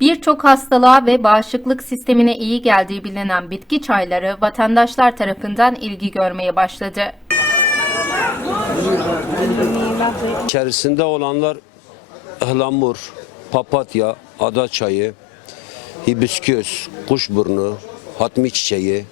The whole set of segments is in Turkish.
Birçok hastalığa ve bağışıklık sistemine iyi geldiği bilinen bitki çayları vatandaşlar tarafından ilgi görmeye başladı. İçerisinde olanlar ıhlamur, papatya, ada çayı, hibisküs, kuşburnu, hatmi çiçeği,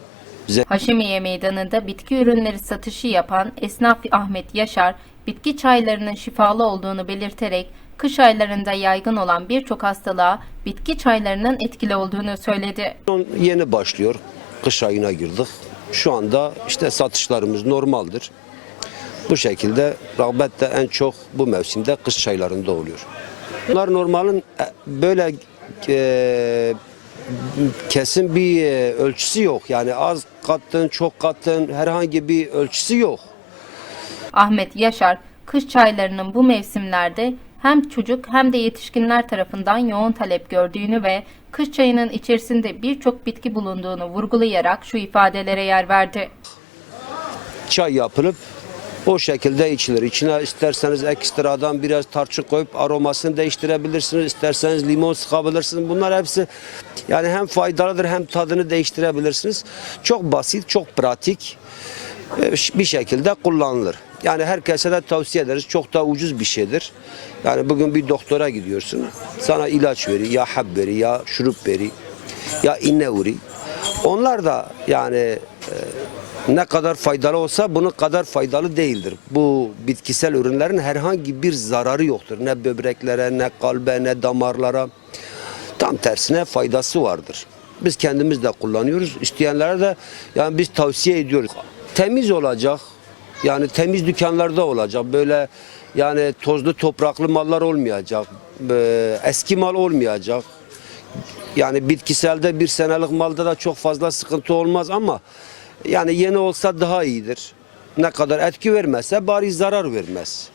Haşimiye Meydanı'nda bitki ürünleri satışı yapan esnaf Ahmet Yaşar, bitki çaylarının şifalı olduğunu belirterek kış aylarında yaygın olan birçok hastalığa bitki çaylarının etkili olduğunu söyledi. Yeni başlıyor. Kış ayına girdik. Şu anda işte satışlarımız normaldir. Bu şekilde rağbet de en çok bu mevsimde kış çaylarında oluyor. Bunlar normalin e, böyle e, kesin bir e, ölçüsü yok. Yani az kattın, çok kattın herhangi bir ölçüsü yok. Ahmet Yaşar, kış çaylarının bu mevsimlerde hem çocuk hem de yetişkinler tarafından yoğun talep gördüğünü ve kış çayının içerisinde birçok bitki bulunduğunu vurgulayarak şu ifadelere yer verdi. çay yapılıp o şekilde içilir. İçine isterseniz ekstradan biraz tarçın koyup aromasını değiştirebilirsiniz. İsterseniz limon sıkabilirsiniz. Bunlar hepsi yani hem faydalıdır hem tadını değiştirebilirsiniz. Çok basit, çok pratik e, bir şekilde kullanılır. Yani herkese de tavsiye ederiz. Çok da ucuz bir şeydir. Yani bugün bir doktora gidiyorsun. Sana ilaç veriyor. Ya hap veriyor, ya şurup veriyor, ya iğne vuruyor. Onlar da yani e, ne kadar faydalı olsa bunun kadar faydalı değildir. Bu bitkisel ürünlerin herhangi bir zararı yoktur. Ne böbreklere, ne kalbe, ne damarlara. Tam tersine faydası vardır. Biz kendimiz de kullanıyoruz. İsteyenlere de yani biz tavsiye ediyoruz. Temiz olacak. Yani temiz dükkanlarda olacak. Böyle yani tozlu topraklı mallar olmayacak. Eski mal olmayacak. Yani bitkiselde bir senelik malda da çok fazla sıkıntı olmaz ama yani yeni olsa daha iyidir. Ne kadar etki vermezse bari zarar vermez.